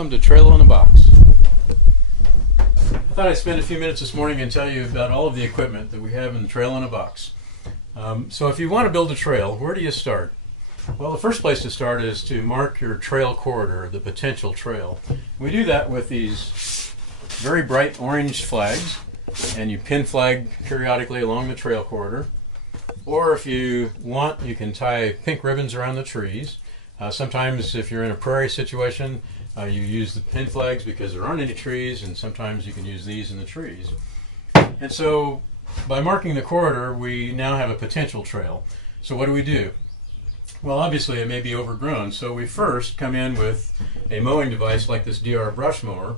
welcome to Trail in a Box. I thought I'd spend a few minutes this morning and tell you about all of the equipment that we have in the Trail in a Box. So if you want to build a trail, where do you start? Well, the first place to start is to mark your trail corridor, the potential trail. We do that with these very bright orange flags, and you pin flag periodically along the trail corridor. Or if you want, you can tie pink ribbons around the trees. Sometimes if you're in a prairie situation, you use the pin flags because there aren't any trees, and sometimes you can use these in the trees. And so by marking the corridor, we now have a potential trail. So what do? Well, obviously it may be overgrown, so we first come in with a mowing device like this DR brush mower.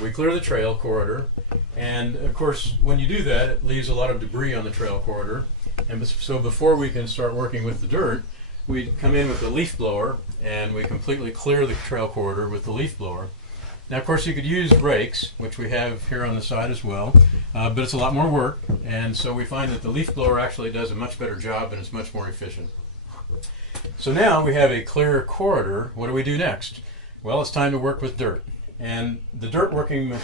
We clear the trail corridor, and of course when you do that, it leaves a lot of debris on the trail corridor. And so before we can start working with the dirt, we come in with the leaf blower and we completely clear the trail corridor with the leaf blower. Now, of course, you could use rakes, which we have here on the side as well, but it's a lot more work, and so we find that the leaf blower actually does a much better job and it's much more efficient. So now we have a clear corridor. What do we do next? Well, it's time to work with dirt. And the dirt working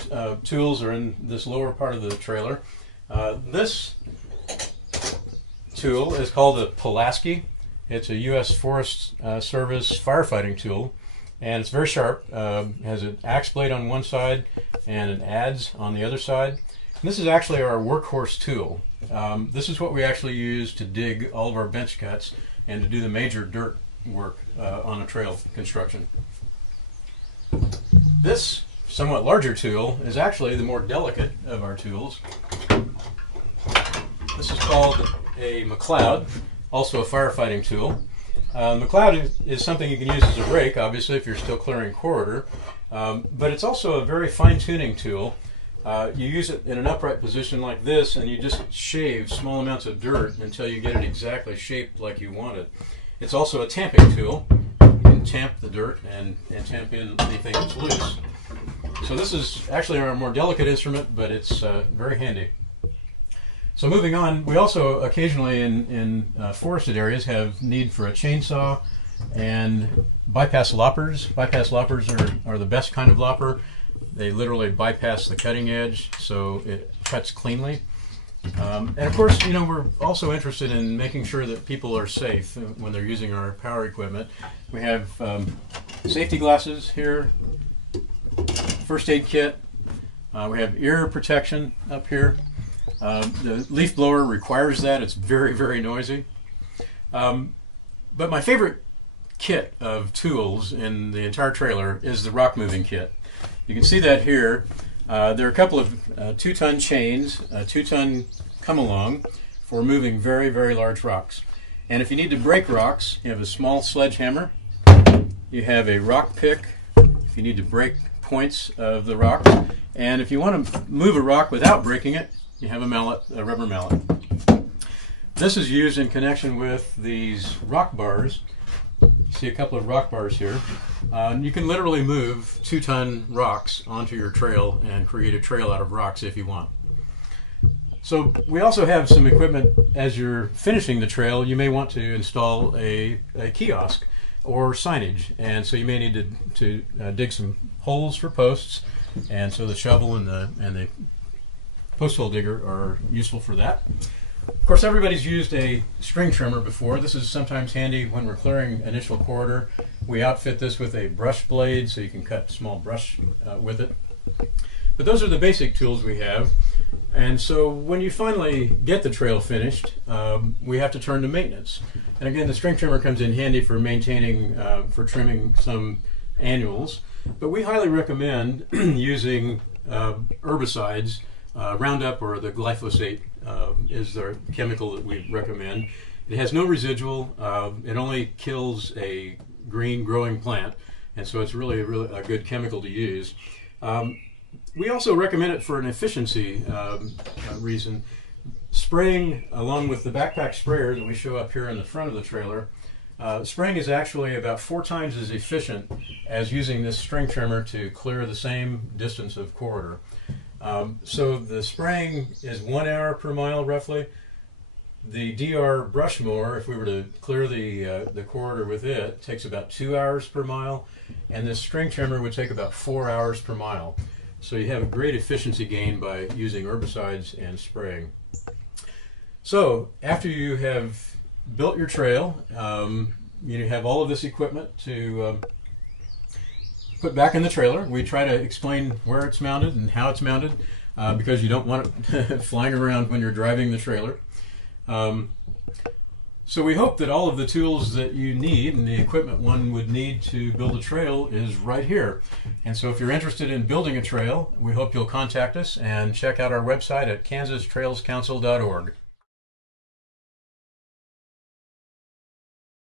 tools are in this lower part of the trailer. This tool is called a Pulaski. It's a U.S. Forest Service firefighting tool, and it's very sharp. It has an axe blade on one side and an adze on the other side. And this is actually our workhorse tool. This is what we actually use to dig all of our bench cuts and to do the major dirt work on a trail construction. This somewhat larger tool is actually the more delicate of our tools. This is called a McLeod, also a firefighting tool. McLeod is something you can use as a rake, obviously, if you're still clearing corridor, but it's also a very fine-tuning tool. You use it in an upright position like this, and you just shave small amounts of dirt until you get it exactly shaped like you want it. It's also a tamping tool. You can tamp the dirt and tamp in anything that's loose. So this is actually our more delicate instrument, but it's very handy. So moving on, we also occasionally in forested areas have need for a chainsaw and bypass loppers. Bypass loppers are the best kind of lopper. They literally bypass the cutting edge, so it cuts cleanly. And of course, we're also interested in making sure that people are safe when they're using our power equipment. We have safety glasses here, first aid kit. We have ear protection up here. The leaf blower requires that. It's very, very noisy. But my favorite kit of tools in the entire trailer is the rock moving kit. You can see that here. There are a couple of 2-ton chains, a 2-ton come-along for moving very, very large rocks. And if you need to break rocks, you have a small sledgehammer. You have a rock pick if you need to break points of the rock. And if you want to move a rock without breaking it, you have a mallet, a rubber mallet. This is used in connection with these rock bars. You see a couple of rock bars here. You can literally move 2-ton rocks onto your trail and create a trail out of rocks if you want. So we also have some equipment. As you're finishing the trail, you may want to install a kiosk or signage, and so you may need to dig some holes for posts, and so the shovel and the post hole digger are useful for that. Of course, everybody's used a string trimmer before. This is sometimes handy when we're clearing initial corridor. We outfit this with a brush blade so you can cut small brush with it. But those are the basic tools we have. And so when you finally get the trail finished, we have to turn to maintenance. And again, the string trimmer comes in handy for maintaining, for trimming some annuals. But we highly recommend using herbicides. Roundup or the glyphosate is the chemical that we recommend. It has no residual. It only kills a green growing plant, and so it's really a good chemical to use. We also recommend it for an efficiency reason. Spraying along with the backpack sprayer that we show up here in the front of the trailer, spraying is actually about 4 times as efficient as using this string trimmer to clear the same distance of corridor. So the spraying is 1 hour per mile roughly. The DR brush mower, if we were to clear the corridor with it, takes about 2 hours per mile, and this string trimmer would take about 4 hours per mile. So you have a great efficiency gain by using herbicides and spraying. So after you have built your trail, you have all of this equipment to put back in the trailer. We try to explain where it's mounted and how it's mounted because you don't want it flying around when you're driving the trailer. So we hope that all of the tools that you need and the equipment one would need to build a trail is right here. And so if you're interested in building a trail, we hope you'll contact us and check out our website at kansastrailscouncil.org.